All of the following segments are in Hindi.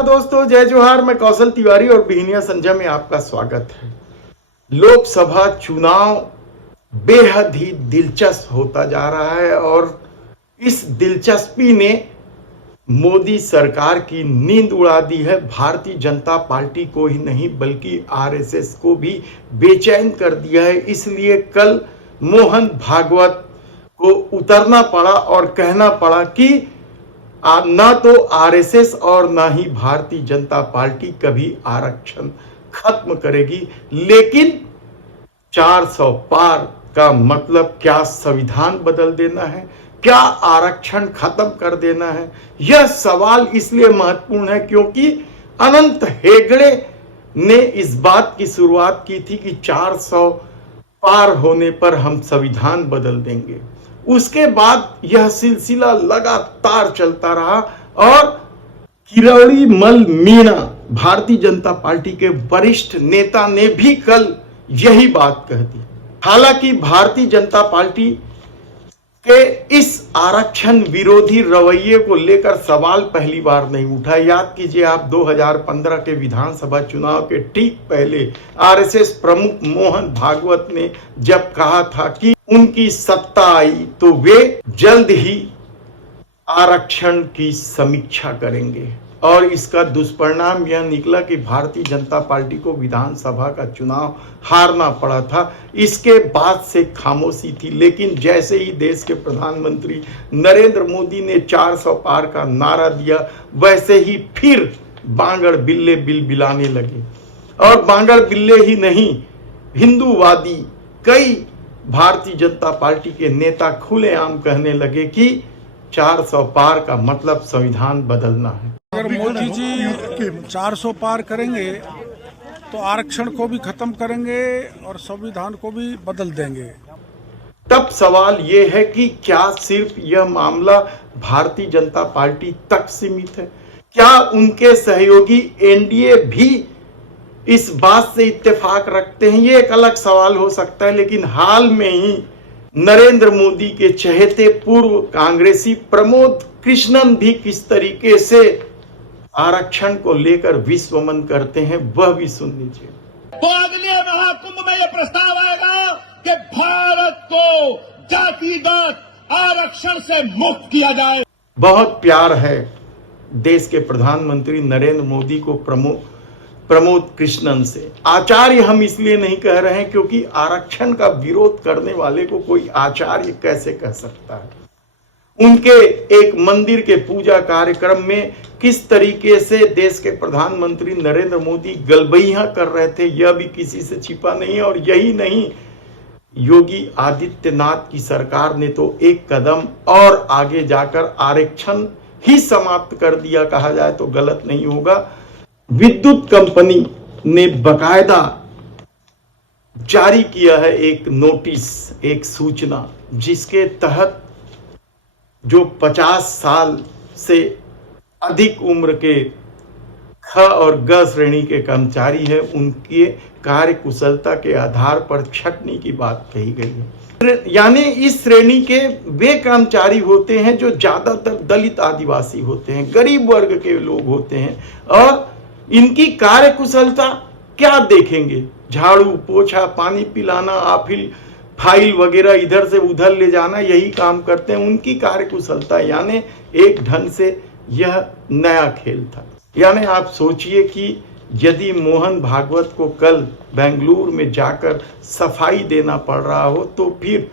नमस्कार दोस्तों, जय जोहार। मैं कौशल तिवारी और बिहनिया संजय में आपका स्वागत है। लोकसभा चुनाव बेहद ही दिलचस्प होता जा रहा है और इस दिलचस्पी ने मोदी सरकार की नींद उड़ा दी है। भारतीय जनता पार्टी को ही नहीं बल्कि आरएसएस को भी बेचैन कर दिया है। इसलिए कल मोहन भागवत को उतरना पड़ा और कहना पड़ा कि ना तो आरएसएस और ना ही भारतीय जनता पार्टी कभी आरक्षण खत्म करेगी, लेकिन 400 पार का मतलब क्या संविधान बदल देना है, क्या आरक्षण खत्म कर देना है? यह सवाल इसलिए महत्वपूर्ण है क्योंकि अनंत हेगड़े ने इस बात की शुरुआत की थी कि 400 पार होने पर हम संविधान बदल देंगे। उसके बाद यह सिलसिला लगातार चलता रहा और किरोड़ी मल मीणा भारतीय जनता पार्टी के वरिष्ठ नेता ने भी कल यही बात कह दी। हालांकि भारतीय जनता पार्टी के इस आरक्षण विरोधी रवैये को लेकर सवाल पहली बार नहीं उठा। याद कीजिए आप 2015 के विधानसभा चुनाव के ठीक पहले आरएसएस प्रमुख मोहन भागवत ने जब कहा था कि उनकी सत्ता आई तो वे जल्द ही आरक्षण की समीक्षा करेंगे, और इसका दुष्परिणाम यह निकला कि भारतीय जनता पार्टी को विधानसभा का चुनाव हारना पड़ा था। इसके बाद से खामोशी थी, लेकिन जैसे ही देश के प्रधानमंत्री नरेंद्र मोदी ने 400 पार का नारा दिया, वैसे ही फिर बांगड़ बिल्ले बिलबिलाने लगे। और बांगड़ बिल्ले ही नहीं, हिंदूवादी कई भारतीय जनता पार्टी के नेता खुलेआम कहने लगे कि 400 पार का मतलब संविधान बदलना है। अगर मोदी जी 400 पार करेंगे तो आरक्षण को भी खत्म करेंगे और संविधान को भी बदल देंगे। तब सवाल यह है कि क्या सिर्फ यह मामला भारतीय जनता पार्टी तक सीमित है? क्या उनके सहयोगी एनडीए भी इस बात से इत्तेफाक रखते हैं? ये एक अलग सवाल हो सकता है, लेकिन हाल में ही नरेंद्र मोदी के चहेते पूर्व कांग्रेसी प्रमोद कृष्णन भी किस तरीके से आरक्षण को लेकर विश्वमन करते हैं, वह भी सुन लीजिए। तो अगले महाकुंभ में यह प्रस्ताव आएगा कि भारत को जातिगत आरक्षण से मुक्त किया जाए। बहुत प्यार है देश के प्रधानमंत्री नरेंद्र मोदी को प्रमोद कृष्णन से। आचार्य हम इसलिए नहीं कह रहे हैं क्योंकि आरक्षण का विरोध करने वाले को कोई आचार्य कैसे कह सकता है। उनके एक मंदिर के पूजा कार्यक्रम में किस तरीके से देश के प्रधानमंत्री नरेंद्र मोदी गलबैया कर रहे थे, यह भी किसी से छिपा नहीं। और यही नहीं, योगी आदित्यनाथ की सरकार ने तो एक कदम और आगे जाकर आरक्षण ही समाप्त कर दिया, कहा जाए तो गलत नहीं होगा। विद्युत कंपनी ने बकायदा जारी किया है एक नोटिस, एक सूचना, जिसके तहत जो 50 साल से अधिक उम्र के ख और ग श्रेणी के कर्मचारी हैं, उनके कार्य कुशलता के आधार पर छंटनी की बात कही गई है। यानी इस श्रेणी के वे कर्मचारी होते हैं जो ज्यादातर दलित आदिवासी होते हैं, गरीब वर्ग के लोग होते हैं, और इनकी कार्य कुशलता क्या देखेंगे? झाड़ू पोछा, पानी पिलाना, फाइल वगैरह इधर से उधर ले जाना, यही काम करते हैं। उनकी कार्य कुशलता यानी एक ढंग से यह नया खेल था। यानी आप सोचिए कि यदि मोहन भागवत को कल बेंगलुरु में जाकर सफाई देना पड़ रहा हो, तो फिर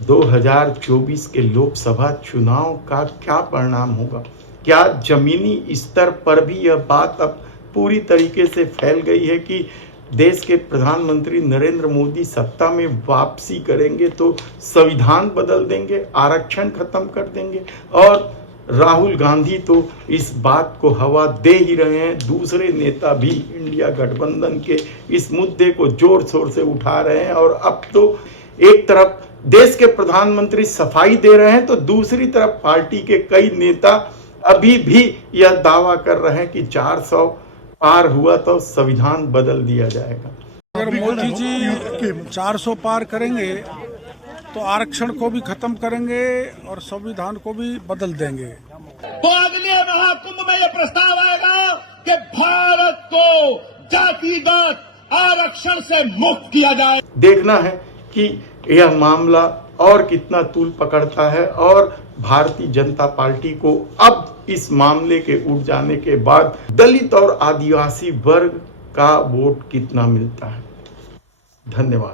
2024 के लोकसभा चुनाव का क्या परिणाम होगा? क्या जमीनी स्तर पर भी यह बात अब पूरी तरीके से फैल गई है कि देश के प्रधानमंत्री नरेंद्र मोदी सत्ता में वापसी करेंगे तो संविधान बदल देंगे, आरक्षण खत्म कर देंगे? और राहुल गांधी तो इस बात को हवा दे ही रहे हैं। दूसरे नेता भी इंडिया गठबंधन के इस मुद्दे को जोर शोर से उठा रहे हैं। और अब तो एक तरफ देश के प्रधानमंत्री सफाई दे रहे हैं तो दूसरी तरफ पार्टी के कई नेता अभी भी यह दावा कर रहे हैं कि 400 पार हुआ तो संविधान बदल दिया जाएगा। अगर मोदी जी 400 पार करेंगे तो आरक्षण को भी खत्म करेंगे और संविधान को भी बदल देंगे। तो अगले महाकुंभ में यह प्रस्ताव आएगा कि भारत को जातिगत आरक्षण से मुक्त किया जाए। देखना है कि यह मामला और कितना तूल पकड़ता है और भारतीय जनता पार्टी को अब इस मामले के उठ जाने के बाद दलित और आदिवासी वर्ग का वोट कितना मिलता है। धन्यवाद।